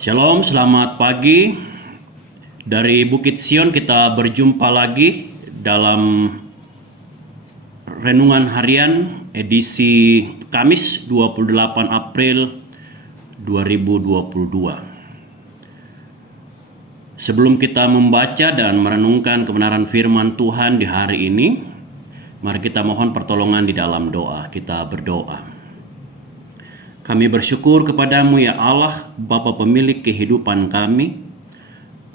Shalom, selamat pagi. Dari Bukit Sion kita berjumpa lagi dalam renungan harian edisi Kamis 28 April 2022. Sebelum kita membaca dan merenungkan kebenaran firman Tuhan di hari ini, mari kita mohon pertolongan di dalam doa. Kita berdoa. Kami bersyukur kepadamu ya Allah, Bapa pemilik kehidupan kami,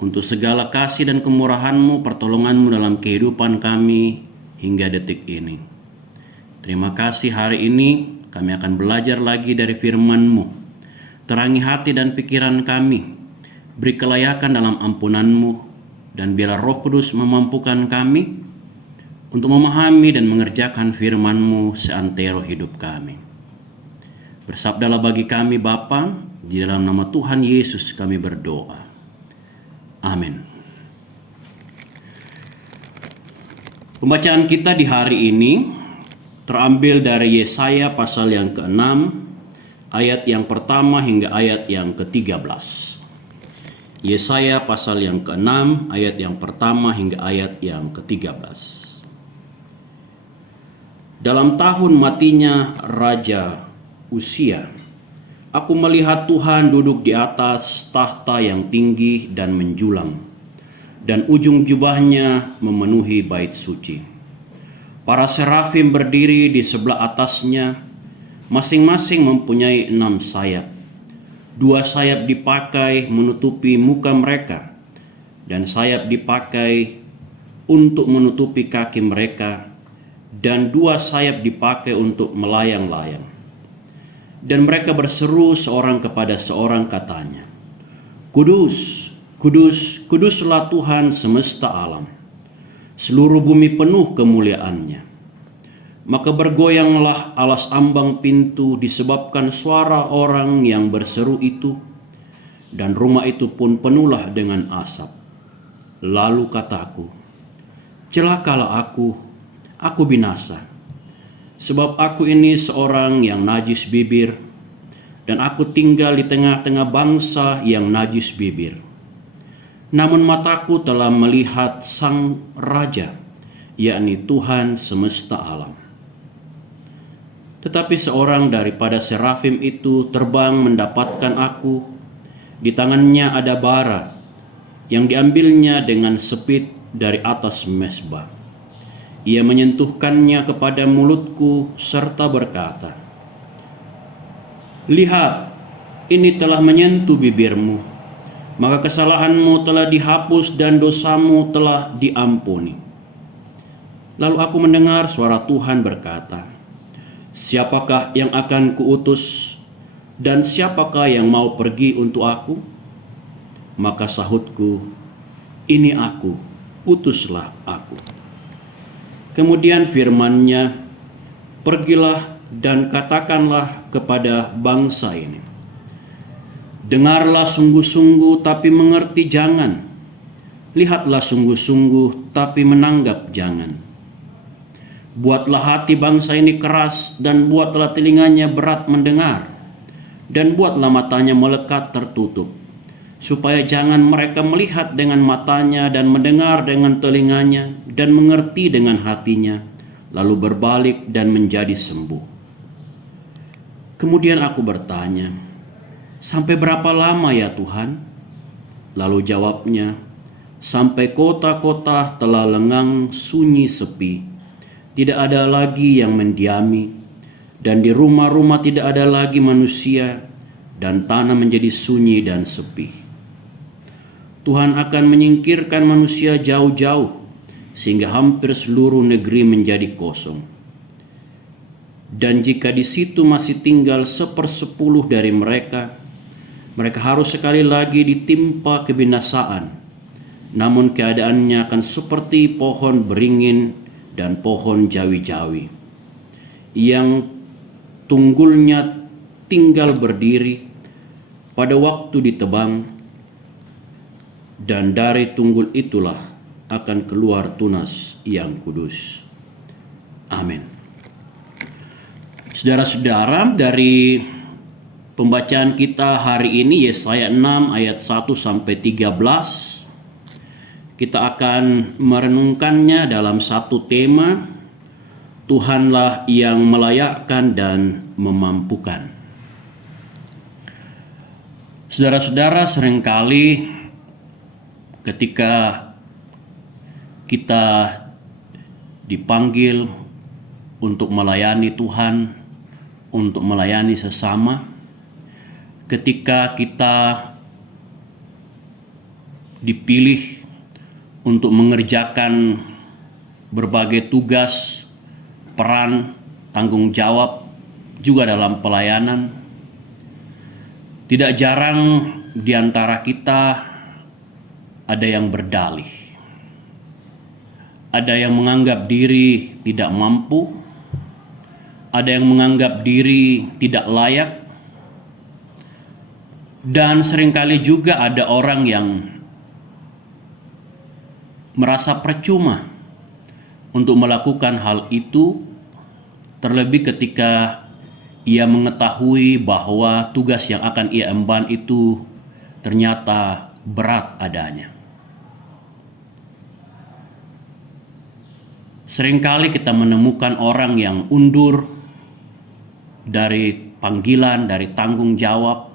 untuk segala kasih dan kemurahan-Mu, pertolongan-Mu dalam kehidupan kami hingga detik ini. Terima kasih hari ini kami akan belajar lagi dari firman-Mu. Terangi hati dan pikiran kami, beri kelayakan dalam ampunan-Mu, dan biarlah Roh Kudus memampukan kami untuk memahami dan mengerjakan firman-Mu seantero hidup kami. Bersabdalah bagi kami Bapa, di dalam nama Tuhan Yesus kami berdoa. Amin. Pembacaan kita di hari ini terambil dari Yesaya pasal yang ke-6, ayat yang pertama hingga ayat yang ke-13. Yesaya pasal yang ke-6, ayat yang pertama hingga ayat yang ke-13. Dalam tahun matinya Raja Uzia, aku melihat Tuhan duduk di atas tahta yang tinggi dan menjulang, dan ujung jubahnya memenuhi bait suci. Para serafim berdiri di sebelah atasnya, masing-masing mempunyai 6 sayap. 2 sayap dipakai menutupi muka mereka, dan sayap dipakai untuk menutupi kaki mereka, dan 2 sayap dipakai untuk melayang-layang. Dan mereka berseru seorang kepada seorang katanya, Kudus, kudus, kuduslah Tuhan semesta alam. Seluruh bumi penuh kemuliaan-Nya. Maka bergoyanglah alas ambang pintu disebabkan suara orang yang berseru itu, dan rumah itu pun penuhlah dengan asap. Lalu kataku, celakalah aku binasa. Sebab aku ini seorang yang najis bibir, dan aku tinggal di tengah-tengah bangsa yang najis bibir. Namun mataku telah melihat Sang Raja, yakni Tuhan semesta alam. Tetapi seorang daripada serafim itu terbang mendapatkan aku. Di tangannya ada bara, yang diambilnya dengan sepit dari atas mezbah. Ia menyentuhkannya kepada mulutku serta berkata, Lihat, ini telah menyentuh bibirmu, maka kesalahanmu telah dihapus dan dosamu telah diampuni. Lalu aku mendengar suara Tuhan berkata, Siapakah yang akan kuutus, dan siapakah yang mau pergi untuk aku? Maka sahutku, Ini aku, utuslah aku. Kemudian firman-Nya, Pergilah dan katakanlah kepada bangsa ini, Dengarlah sungguh-sungguh tapi mengerti jangan. Lihatlah sungguh-sungguh tapi menanggap jangan. Buatlah hati bangsa ini keras, dan buatlah telinganya berat mendengar, dan buatlah matanya melekat tertutup, supaya jangan mereka melihat dengan matanya dan mendengar dengan telinganya dan mengerti dengan hatinya, lalu berbalik dan menjadi sembuh. Kemudian aku bertanya, Sampai berapa lama ya Tuhan? Lalu jawabnya, Sampai kota-kota telah lengang sunyi sepi, tidak ada lagi yang mendiami, dan di rumah-rumah tidak ada lagi manusia, dan tanah menjadi sunyi dan sepi. Tuhan akan menyingkirkan manusia jauh-jauh, sehingga hampir seluruh negeri menjadi kosong. Dan jika di situ masih tinggal 1/10 dari mereka, mereka harus sekali lagi ditimpa kebinasaan. Namun keadaannya akan seperti pohon beringin dan pohon jawi-jawi, yang tunggulnya tinggal berdiri pada waktu ditebang, dan dari tunggul itulah akan keluar tunas yang kudus. Amin. Saudara-saudara, dari Pembacaan kita hari ini Yesaya 6 ayat 1 sampai 13. Kita akan merenungkannya dalam satu tema, Tuhanlah yang melayakkan dan memampukan. Saudara-saudara, seringkali ketika kita dipanggil untuk melayani Tuhan, untuk melayani sesama, ketika kita dipilih untuk mengerjakan berbagai tugas, peran, tanggung jawab juga dalam pelayanan, tidak jarang di antara kita ada yang berdalih. Ada yang menganggap diri tidak mampu, ada yang menganggap diri tidak layak, dan seringkali juga ada orang yang merasa percuma untuk melakukan hal itu, terlebih ketika ia mengetahui bahwa tugas yang akan ia emban itu ternyata berat adanya. Seringkali kita menemukan orang yang undur dari panggilan, dari tanggung jawab,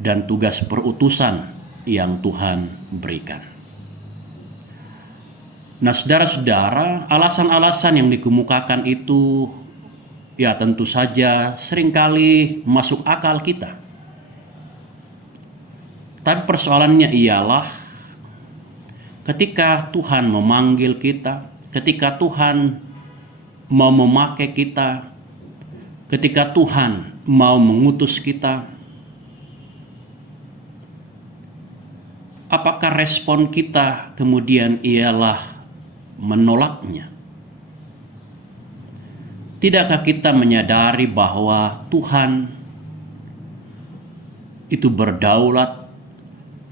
dan tugas perutusan yang Tuhan berikan. Nah, saudara-saudara, alasan-alasan yang dikemukakan itu ya tentu saja seringkali masuk akal kita. Tapi persoalannya ialah ketika Tuhan memanggil kita, ketika Tuhan mau memakai kita, ketika Tuhan mau mengutus kita, apakah respon kita kemudian ialah menolaknya? Tidakkah kita menyadari bahwa Tuhan itu berdaulat,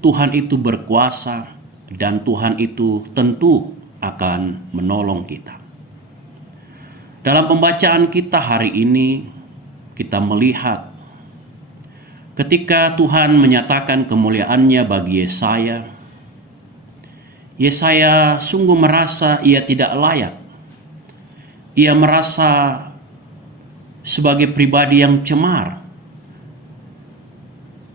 Tuhan itu berkuasa, dan Tuhan itu tentu akan menolong kita? Dalam pembacaan kita hari ini, kita melihat ketika Tuhan menyatakan kemuliaannya bagi Yesaya, Yesaya sungguh merasa ia tidak layak. Ia merasa sebagai pribadi yang cemar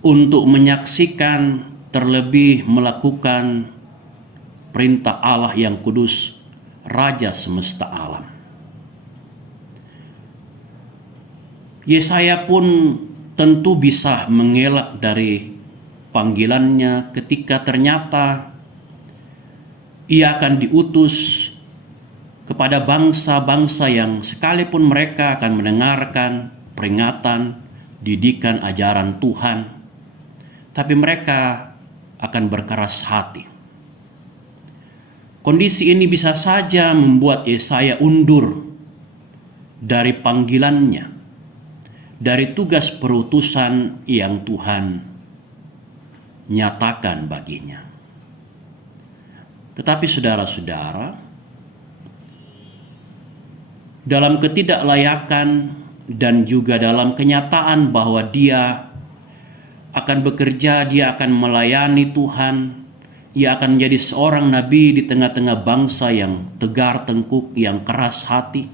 untuk menyaksikan, terlebih melakukan perintah Allah yang kudus, Raja semesta alam. Yesaya pun tentu bisa mengelak dari panggilannya ketika ternyata ia akan diutus kepada bangsa-bangsa yang sekalipun mereka akan mendengarkan peringatan, didikan, ajaran Tuhan, tapi mereka akan berkeras hati. Kondisi ini bisa saja membuat Yesaya undur dari panggilannya, dari tugas perutusan yang Tuhan nyatakan baginya. Tetapi saudara-saudara, dalam ketidaklayakan dan juga dalam kenyataan bahwa dia akan bekerja, dia akan melayani Tuhan, ia akan menjadi seorang nabi di tengah-tengah bangsa yang tegar tengkuk, yang keras hati,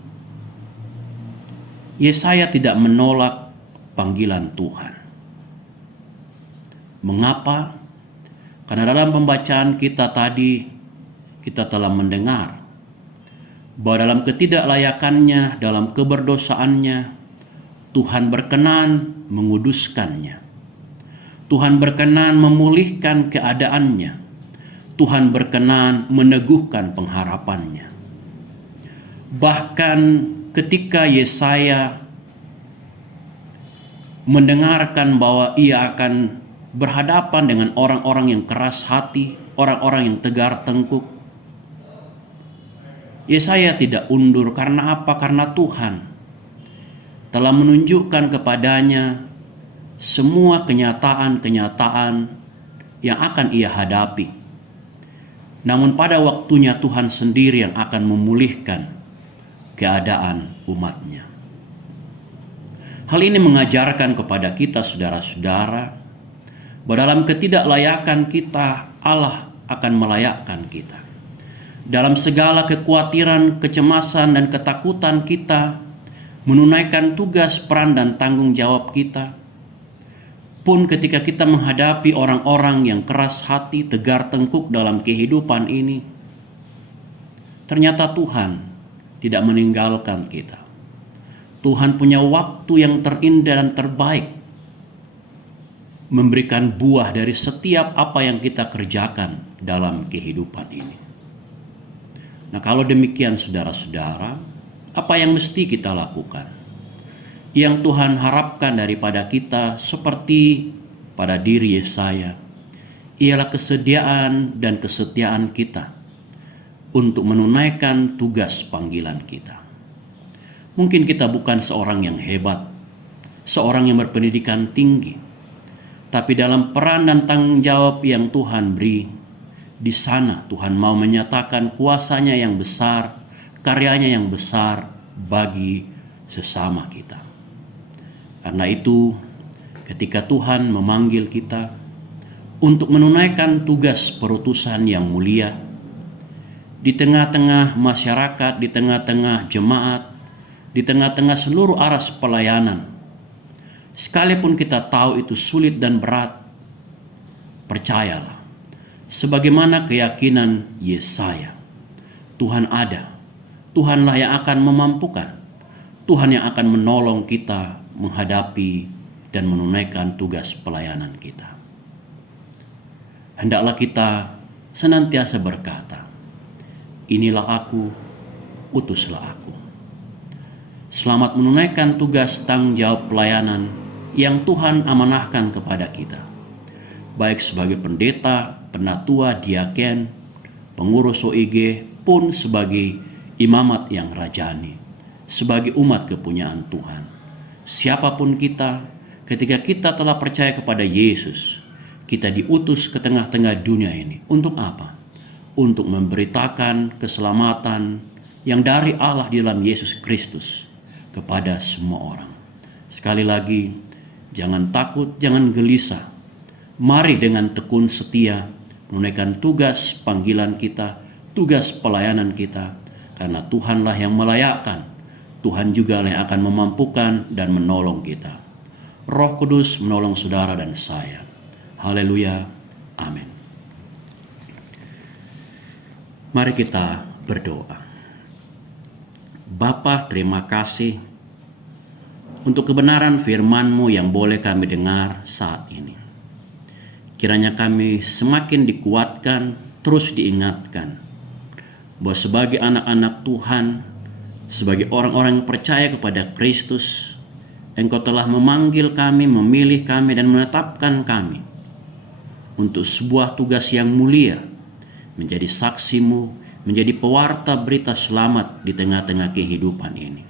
Yesaya tidak menolak panggilan Tuhan. Mengapa? Karena dalam pembacaan kita tadi, kita telah mendengar bahwa dalam ketidaklayakannya, dalam keberdosaannya, Tuhan berkenan menguduskannya. Tuhan berkenan memulihkan keadaannya. Tuhan berkenan meneguhkan pengharapannya. Bahkan ketika Yesaya mendengarkan bahwa ia akan berhadapan dengan orang-orang yang keras hati, orang-orang yang tegar tengkuk, Yesaya tidak undur. Karena apa? Karena Tuhan telah menunjukkan kepadanya semua kenyataan-kenyataan yang akan ia hadapi. Namun pada waktunya Tuhan sendiri yang akan memulihkan keadaan umatnya. Hal ini mengajarkan kepada kita saudara-saudara bahwa dalam ketidaklayakan kita, Allah akan melayakkan kita. Dalam segala kekhawatiran, kecemasan, dan ketakutan kita, menunaikan tugas, peran, dan tanggung jawab kita. Pun ketika kita menghadapi orang-orang yang keras hati, tegar tengkuk dalam kehidupan ini, ternyata Tuhan tidak meninggalkan kita. Tuhan punya waktu yang terindah dan terbaik, memberikan buah dari setiap apa yang kita kerjakan dalam kehidupan ini. Nah, kalau demikian saudara-saudara, apa yang mesti kita lakukan? Yang Tuhan harapkan daripada kita seperti pada diri Yesaya, ialah kesediaan dan kesetiaan kita untuk menunaikan tugas panggilan kita. Mungkin kita bukan seorang yang hebat, seorang yang berpendidikan tinggi, tapi dalam peran dan tanggung jawab yang Tuhan beri, di sana Tuhan mau menyatakan kuasanya yang besar, karyanya yang besar bagi sesama kita. Karena itu, ketika Tuhan memanggil kita untuk menunaikan tugas perutusan yang mulia, di tengah-tengah masyarakat, di tengah-tengah jemaat, di tengah-tengah seluruh aras pelayanan, sekalipun kita tahu itu sulit dan berat, percayalah, sebagaimana keyakinan Yesaya, Tuhan ada, Tuhanlah yang akan memampukan, Tuhan yang akan menolong kita menghadapi dan menunaikan tugas pelayanan kita. Hendaklah kita senantiasa berkata, inilah aku, utuslah aku. Selamat menunaikan tugas tanggung jawab pelayanan yang Tuhan amanahkan kepada kita, baik sebagai pendeta, penatua, diaken, pengurus OIG, pun sebagai imamat yang rajani, sebagai umat kepunyaan Tuhan. Siapapun kita, ketika kita telah percaya kepada Yesus, kita diutus ke tengah-tengah dunia ini. Untuk apa? Untuk memberitakan keselamatan yang dari Allah di dalam Yesus Kristus kepada semua orang. Sekali lagi, jangan takut, jangan gelisah. Mari dengan tekun setia menunaikan tugas panggilan kita, tugas pelayanan kita, karena Tuhanlah yang melayakkan. Tuhan juga yang akan memampukan dan menolong kita. Roh Kudus menolong saudara dan saya. Haleluya. Amin. Mari kita berdoa. Bapa, terima kasih untuk kebenaran firman-Mu yang boleh kami dengar saat ini. Kiranya kami semakin dikuatkan, terus diingatkan bahwa sebagai anak-anak Tuhan, sebagai orang-orang yang percaya kepada Kristus, Engkau telah memanggil kami, memilih kami, dan menetapkan kami untuk sebuah tugas yang mulia, menjadi saksi-Mu, menjadi pewarta berita selamat di tengah-tengah kehidupan ini.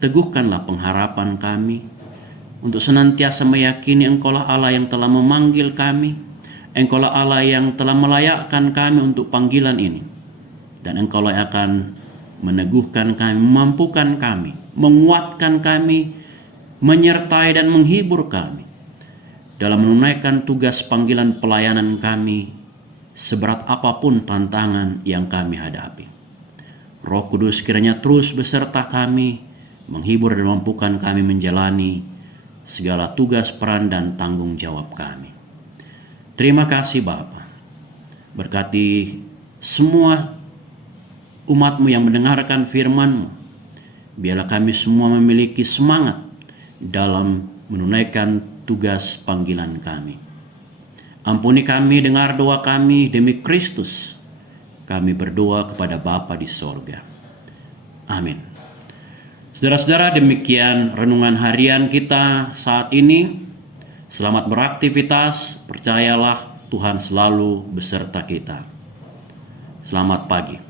Teguhkanlah pengharapan kami untuk senantiasa meyakini Engkaulah Allah yang telah memanggil kami, Engkaulah Allah yang telah melayakkan kami untuk panggilan ini, dan Engkaulah yang akan meneguhkan kami, memampukan kami, menguatkan kami, menyertai dan menghibur kami dalam menunaikan tugas panggilan pelayanan kami, seberat apapun tantangan yang kami hadapi. Roh Kudus kiranya terus beserta kami, menghibur dan memampukan kami menjalani segala tugas, peran, dan tanggung jawab kami. Terima kasih Bapa. Berkati semua umat-Mu yang mendengarkan firman-Mu. Biarlah kami semua memiliki semangat dalam menunaikan tugas panggilan kami. Ampuni kami, dengar doa kami demi Kristus. Kami berdoa kepada Bapa di sorga. Amin. Saudara-saudara, demikian renungan harian kita saat ini. Selamat beraktivitas, percayalah Tuhan selalu beserta kita. Selamat pagi.